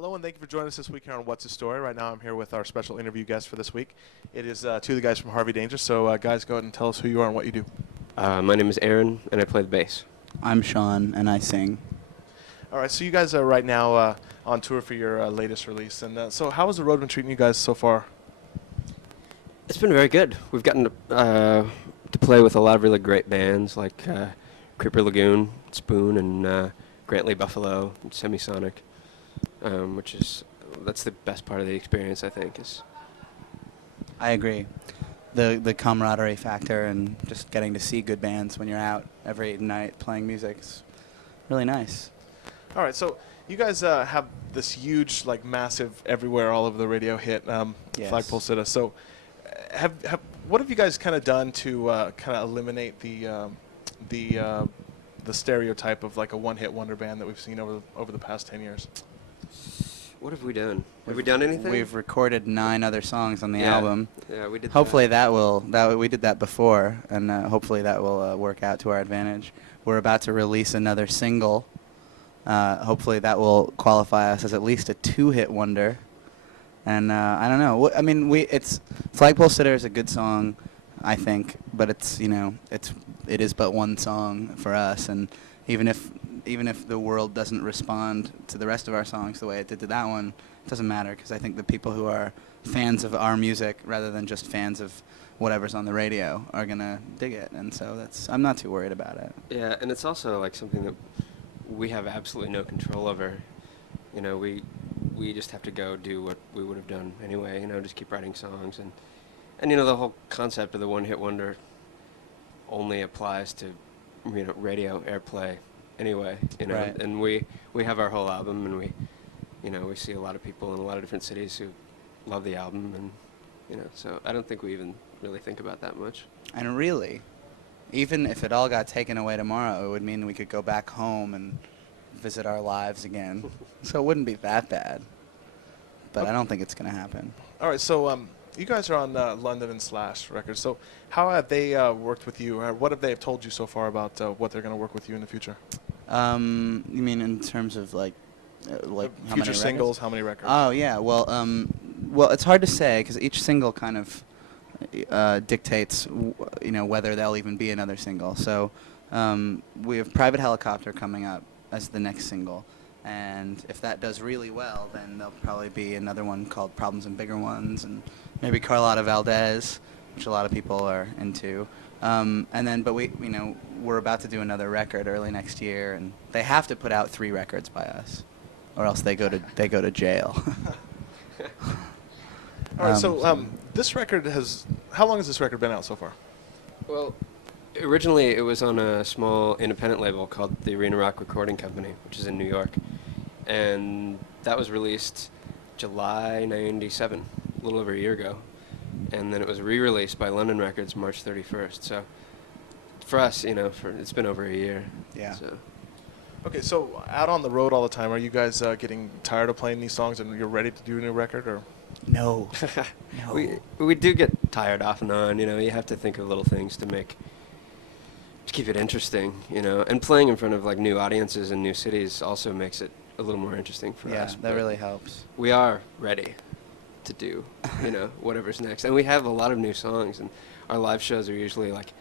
Hello and thank you for joining us this week here on What's the Story. Right now I'm here with our special interview guest for this week. It is two of the guys from Harvey Danger. So guys, go ahead and tell us who you are and what you do. My name is Aaron, and I play the bass. I'm Sean, and I sing. All right, so you guys are right now on tour for your latest release. And so how has the road been treating you guys so far? It's been very good. We've gotten to play with a lot of really great bands like Creeper Lagoon, Spoon, and Grantley Buffalo, and Semisonic, that's the best part of the experience, I think. I agree. The camaraderie factor and just getting to see good bands when you're out every night playing music is really nice. All right, so you guys have this huge, like, massive, everywhere, all over the radio hit, Yes. Flagpole Sitta. So what have you guys kind of done to kind of eliminate the stereotype of like a one-hit wonder band that we've seen over the past 10 years? What have we done? Have we done anything? We've recorded 9 other songs on the Yeah. album. Yeah, we did. Hopefully we did that before, and hopefully that will work out to our advantage. We're about to release another single. Hopefully that will qualify us as at least a 2-hit wonder. And I don't know. I mean, it's Flagpole Sitter is a good song, I think, but it is but one song for us. And even if the world doesn't respond to the rest of our songs the way it did to that one, it doesn't matter, because I think the people who are fans of our music rather than just fans of whatever's on the radio are gonna dig it. And so I'm not too worried about it. Yeah, and it's also like something that we have absolutely no control over. You know, we just have to go do what we would have done anyway. You know, just keep writing songs, and you know, the whole concept of the one-hit wonder only applies to, you know, radio airplay anyway. You know, Right. and we have our whole album, and we see a lot of people in a lot of different cities who love the album, and you know, so I don't think we even really think about that much. And really, even if it all got taken away tomorrow, it would mean we could go back home and visit our lives again. So it wouldn't be that bad. But I don't think it's going to happen. All right, so you guys are on London-Sire Records. So how have they worked with you? Or what have they told you so far about what they're going to work with you in the future? You mean in terms of like how many future records? singles, how many records? Oh yeah, well it's hard to say because each single kind of dictates whether there'll even be another single. So we have Private Helicopter coming up as the next single, and if that does really well, then there'll probably be another one called Problems and Bigger Ones, and maybe Carlotta Valdez, which a lot of people are into. But we're about to do another record early next year, and they have to put out 3 records by us, or else they go to jail. All right, so this record how long has this record been out so far? Well, originally it was on a small independent label called the Arena Rock Recording Company, which is in New York, and that was released July '97, a little over a year ago, and then it was re-released by London Records March 31st. So for us, you know, it's been over a year. Yeah. So. Okay, so out on the road all the time, are you guys getting tired of playing these songs and you're ready to do a new record, or? No. No. We do get tired off and on. You know, you have to think of little things to keep it interesting, you know, and playing in front of like new audiences in new cities also makes it a little more interesting for us. Yeah, that really helps. We are ready to do, you know, whatever's next, and we have a lot of new songs, and our live shows are usually like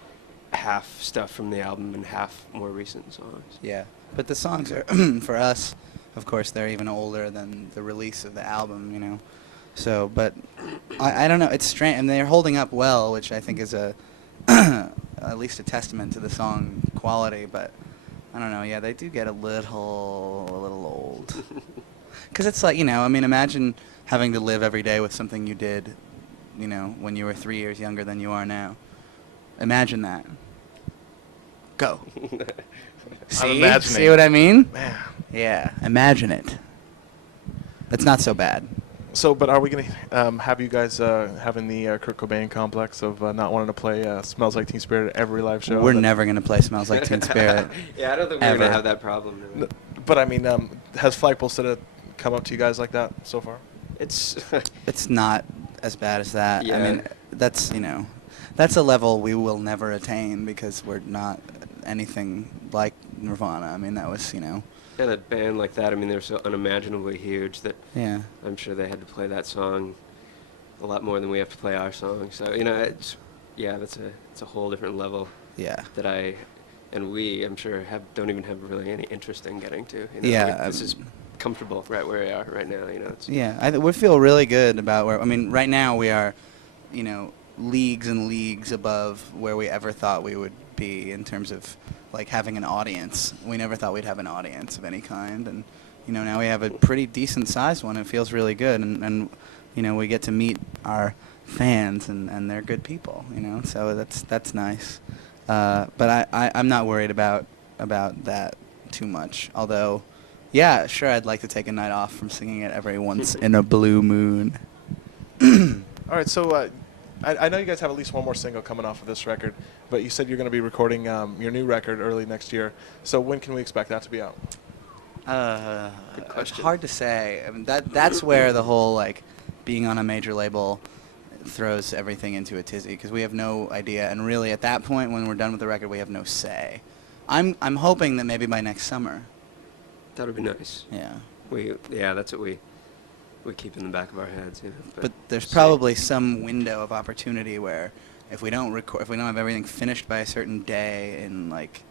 half stuff from the album and half more recent songs. Yeah, but the songs are for us, of course, they're even older than the release of the album, you know. So, but I don't know. It's strange, and they're holding up well, which I think is at least a testament to the song quality. But I don't know. Yeah, they do get a little old. Because it's like, you know, I mean, imagine having to live every day with something you did, you know, when you were 3 years younger than you are now. Imagine that. Go. See what I mean? Man. Yeah, imagine it. That's not so bad. So, but are we going to have you guys having the Kurt Cobain complex of not wanting to play Smells Like Teen Spirit at every live show? We're never going to play Smells Like Teen Spirit. Yeah, I don't think we're going to have that problem. But I mean, has Flagpole Sitta come up to you guys like that so far? It's not as bad as that. Yeah. I mean, that's a level we will never attain because we're not anything like Nirvana. I mean, that was, And a band like that, I mean, they're so unimaginably huge that Yeah. I'm sure they had to play that song a lot more than we have to play our song. So, you know, it's a whole different level Yeah. that I'm sure don't even have really any interest in getting to. You know, Yeah. this is comfortable right where we are right now. You know, it's Yeah, we feel really good about where. I mean, right now we are, leagues and leagues above where we ever thought we would be in terms of like having an audience. We never thought we'd have an audience of any kind, and now we have a pretty decent sized one. It feels really good, and we get to meet our fans, and they're good people. So that's nice. But I'm not worried about that too much. Although, yeah, sure, I'd like to take a night off from singing it every once in a blue moon. All right, so I know you guys have at least one more single coming off of this record, but you said you're going to be recording your new record early next year. So when can we expect that to be out? Good It's question. hard to say. I mean, that's where the whole like being on a major label throws everything into a tizzy, because we have no idea, and really at that point when we're done with the record we have no say. I'm hoping that maybe by next summer. that would be nice. Yeah. That's what we keep in the back of our heads. But there's probably some window of opportunity where if we don't have everything finished by a certain day in like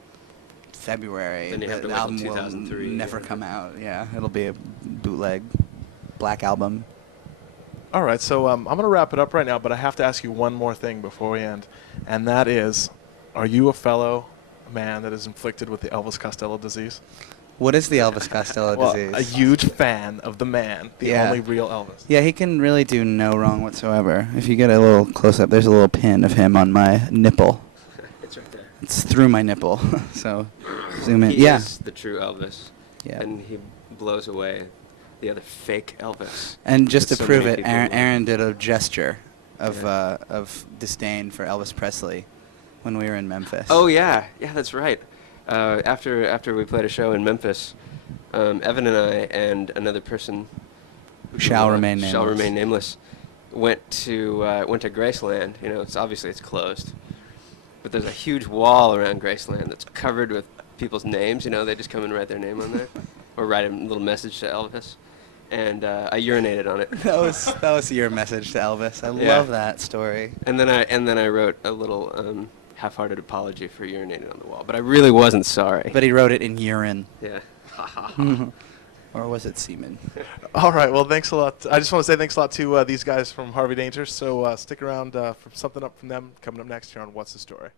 February, Then you have to the wait till album will 2003, never come out. Yeah, it'll be a bootleg black album. All right, so I'm going to wrap it up right now, but I have to ask you one more thing before we end, and that is, are you a fellow man that is inflicted with the Elvis Costello disease? What is the Elvis Costello Well, disease? a huge fan of the man, the Yeah. only real Elvis. Yeah, he can really do no wrong whatsoever. If you get a little close up, there's a little pin of him on my nipple. It's right there. It's through my nipple. So zoom in. He Yeah. is the true Elvis. Yeah. And he blows away the other fake Elvis. And just that to so prove many it, people Aaron did a gesture of Yeah. of disdain for Elvis Presley when we were in Memphis. Oh yeah, that's right. After we played a show in Memphis, Evan and I and another person who Shall remain nameless went to Graceland. It's closed, but there's a huge wall around Graceland that's covered with people's names. They just come and write their name on there, or write a little message to Elvis. And I urinated on it. That was your message to Elvis. I Yeah. love that story. And then I wrote a little half-hearted apology for urinating on the wall, but I really wasn't sorry. But he wrote it in urine. Yeah. Or was it semen? All right, well, thanks a lot. I just want to say thanks a lot to these guys from Harvey Danger. So stick around for something up from them coming up next here on What's the Story.